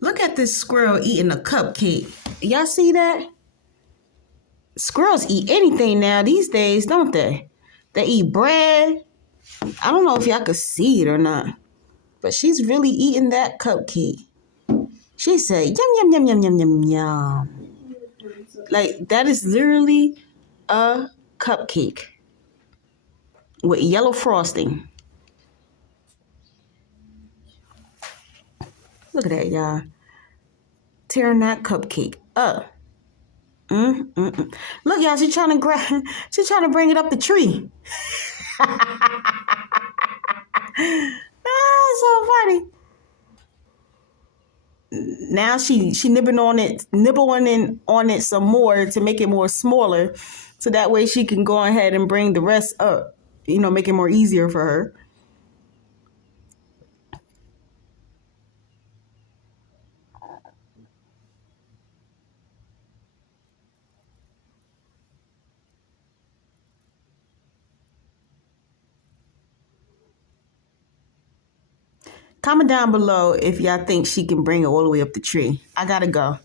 Look at this squirrel eating a cupcake. Y'all see that? Squirrels eat anything now these days, don't they? They eat bread. I don't know if y'all could see it or not, but she's really eating that cupcake. She said, yum, yum, yum, yum, yum, yum, yum. Like, that is literally a cupcake with yellow frosting. Look at that, y'all. Tearing that cupcake up. Look, y'all, she's trying to bring it up the tree. So funny. Now she nibbling on it some more to make it more smaller, so that way she can go ahead and bring the rest up. Make it more easier for her. Comment down below if y'all think she can bring it all the way up the tree. I gotta go.